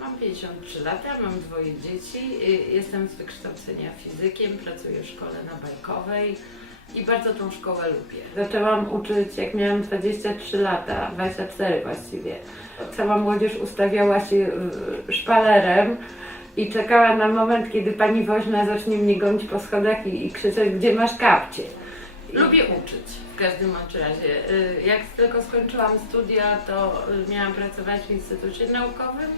Mam 53 lata, mam dwoje dzieci, y, jestem z wykształcenia fizykiem, pracuję w szkole na Bajkowej i bardzo tą szkołę lubię. Zaczęłam uczyć jak miałam 23 lata, 24 właściwie. Cała młodzież ustawiała się y, szpalerem i czekała na moment, kiedy pani woźna zacznie mnie gonić po schodach i, i krzyczeć, gdzie masz kapcie. Lubię uczyć w każdym razie. Y, Jak tylko skończyłam studia, to miałam pracować w instytucie naukowym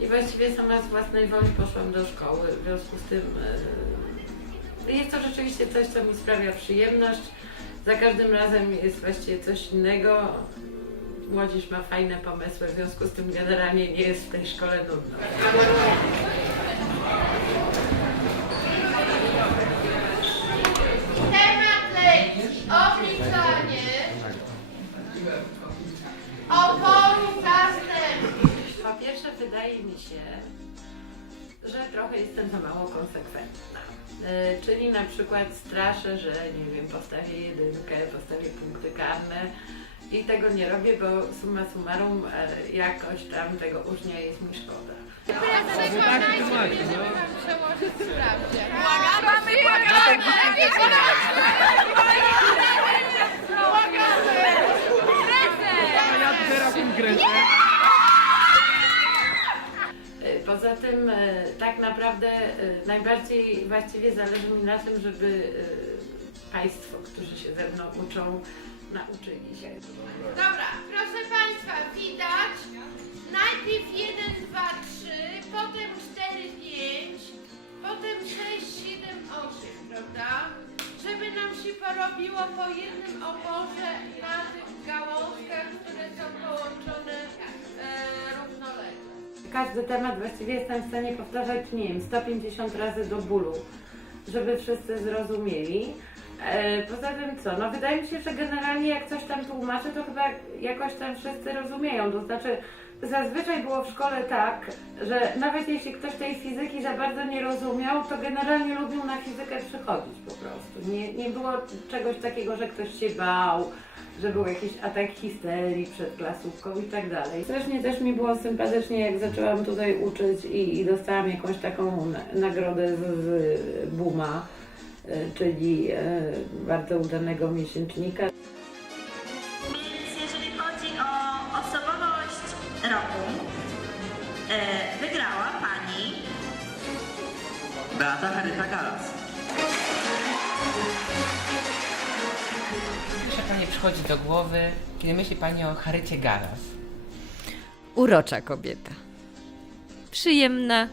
i właściwie sama z własnej woli poszłam do szkoły. W związku z tym y, jest to rzeczywiście coś, co mi sprawia przyjemność. Za każdym razem jest właściwie coś innego. Młodzież ma fajne pomysły, w związku z tym generalnie nie jest w tej szkole nudno. Jestem za mało konsekwentna. E, Czyli na przykład straszę, że nie wiem, postawię jedynkę, postawię punkty karne i tego nie robię, bo summa summarum e, jakoś tam tego ucznia jest mi szkoda. Przełożyć sprawdzie. E, Poza tym e, tak naprawdę e, najbardziej właściwie zależy mi na tym, żeby e, Państwo, którzy się ze mną uczą, nauczyli się. Dobra, proszę Państwa, widać najpierw 1, 2, 3, potem 4, 5, potem 6, 7, 8, prawda? Żeby nam się porobiło po jednym oborze na tych gałązkach, które są połączone e, równolegle. Każdy temat właściwie jestem w stanie powtarzać, nie wiem, 150 razy do bólu, żeby wszyscy zrozumieli. E, Poza tym co, no wydaje mi się, że generalnie jak coś tam tłumaczę, to chyba jakoś tam wszyscy rozumieją. To znaczy zazwyczaj było w szkole tak, że nawet jeśli ktoś tej fizyki za bardzo nie rozumiał, to generalnie lubił na fizykę przychodzić po prostu. Nie, nie było czegoś takiego, że ktoś się bał, że był jakiś atak histerii przed klasówką i tak dalej. Strasznie też mi było sympatycznie, jak zaczęłam tutaj uczyć i, i dostałam jakąś taką na, nagrodę z, z Buma, e, czyli e, bardzo udanego miesięcznika. Przychodzi do głowy, kiedy myśli Pani o Charycie Galas. Urocza kobieta. Przyjemna,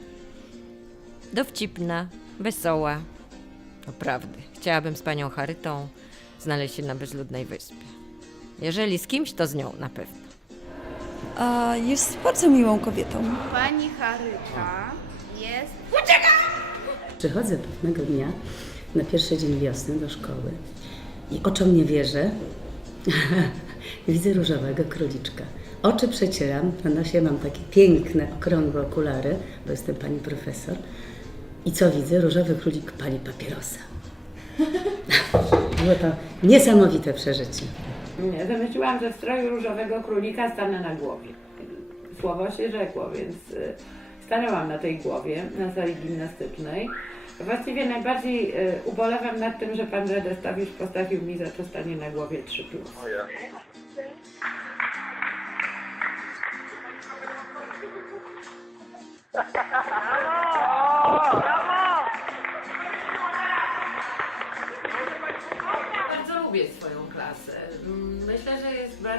dowcipna, wesoła. Naprawdę. Chciałabym z panią Charytą znaleźć się na bezludnej wyspie. Jeżeli z kimś, to z nią na pewno. A jest bardzo miłą kobietą. Pani Charyta jest Przychodzę pewnego dnia na pierwszy dzień wiosny do szkoły i oczom nie wierzę. Widzę różowego króliczka. Oczy przecieram, na nosie mam takie piękne, okrągłe okulary, bo jestem pani profesor. I co widzę? Różowy królik pali papierosa. Było to niesamowite przeżycie. Nie, Wymyśliłam, że w stroju różowego królika stanę na głowie. Słowo się rzekło, więc y, stanęłam na tej głowie, na sali gimnastycznej. Właściwie najbardziej y, ubolewam nad tym, że pan Radestawicz postawił mi za to stanie na głowie 3 plus. Bardzo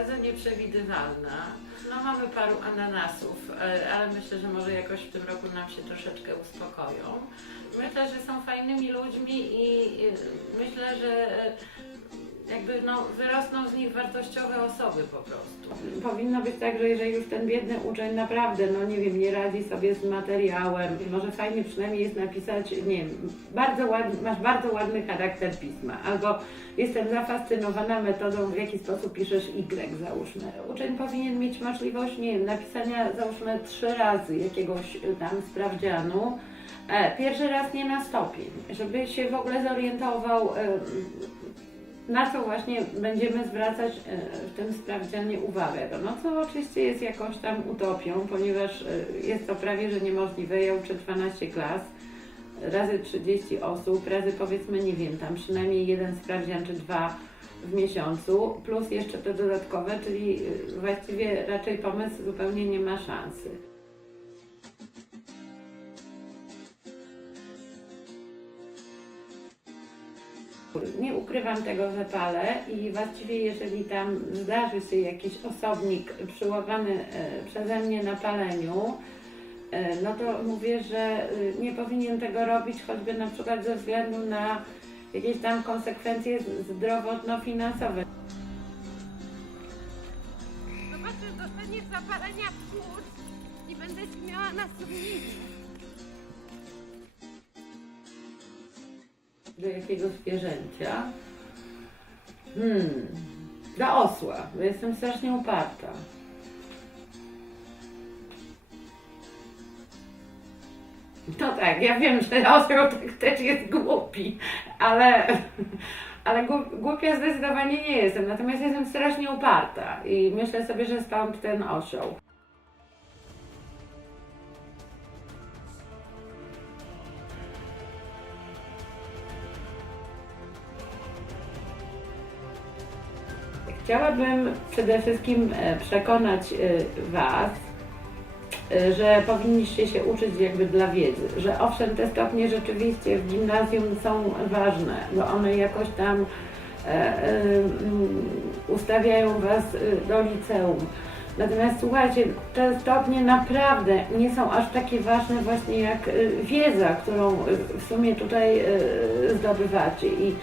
bardzo nieprzewidywalna. No mamy paru ananasów, e, ale myślę, że może jakoś w tym roku nam się troszeczkę uspokoją. Myślę, że są fajnymi ludźmi i myślę, że e, jakby no, wyrosną z nich wartościowe osoby po prostu. Powinno być tak, że jeżeli już ten biedny uczeń naprawdę, no nie wiem, nie radzi sobie z materiałem, może fajnie przynajmniej jest napisać, nie wiem, bardzo ładny, masz bardzo ładny charakter pisma, albo jestem zafascynowana metodą, w jaki sposób piszesz Y, załóżmy. Uczeń powinien mieć możliwość, nie wiem, napisania, załóżmy, trzy razy jakiegoś y, tam sprawdzianu, E, Pierwszy raz nie na stopień, żeby się w ogóle zorientował, e, na co właśnie będziemy zwracać e, w tym sprawdzianie uwagę. No co oczywiście jest jakąś tam utopią, ponieważ e, jest to prawie że niemożliwe. Ja uczę 12 klas, razy 30 osób, razy powiedzmy, nie wiem, tam przynajmniej jeden sprawdzian czy dwa w miesiącu, plus jeszcze te dodatkowe, czyli e, właściwie raczej pomysł zupełnie nie ma szansy. Nie ukrywam tego, że palę i właściwie jeżeli tam zdarzy się jakiś osobnik przyłapany e, przeze mnie na paleniu, e, no to mówię, że e, nie powinien tego robić choćby na przykład ze względu na jakieś tam konsekwencje zdrowotno-finansowe. Zobaczę, dostaniesz zapalenia płuc i będę miała na sumieniu. Do jakiego zwierzęcia? Hmm, do osła, bo jestem strasznie uparta. No tak, ja wiem, że osioł tak też jest głupi, ale, ale głup- głupia zdecydowanie nie jestem. Natomiast jestem strasznie uparta i myślę sobie, że stąd ten osioł. Chciałabym przede wszystkim e, przekonać e, Was, e, że powinniście się uczyć jakby dla wiedzy, że owszem te stopnie rzeczywiście w gimnazjum są ważne, bo one jakoś tam mm, ustawiają Was do liceum. Natomiast słuchajcie, te stopnie naprawdę nie są aż takie ważne właśnie jak wiedza, którą w sumie tutaj zdobywacie. I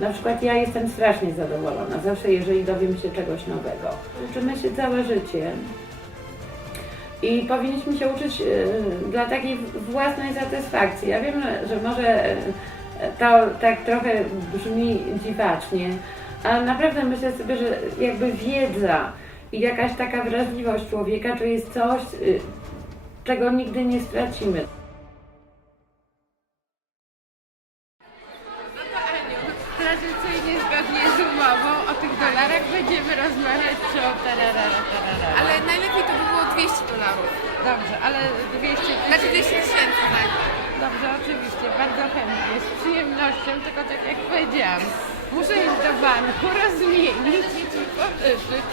na przykład ja jestem strasznie zadowolona, zawsze jeżeli dowiem się czegoś nowego. Uczymy się całe życie i powinniśmy się uczyć e, dla takiej własnej satysfakcji. Ja wiem, że może e, to tak trochę brzmi dziwacznie, ale naprawdę myślę sobie, że jakby wiedza i jakaś taka wrażliwość człowieka to jest coś, e, czego nigdy nie stracimy. Zgodnie z umową o tych dolarach będziemy rozmawiać przy o. Ale najlepiej to by było 200 dolarów. Dobrze, ale 200 Znaczy 200 tysięcy, tak. Dobrze, oczywiście, bardzo chętnie, z przyjemnością, tylko tak jak powiedziałam, muszę iść do banku, rozmienić i ci pożyczyć.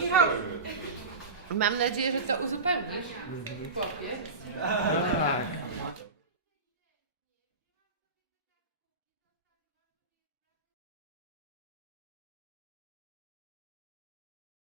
Michał, Mam nadzieję, że to uzupełnisz. Mhm. No tak.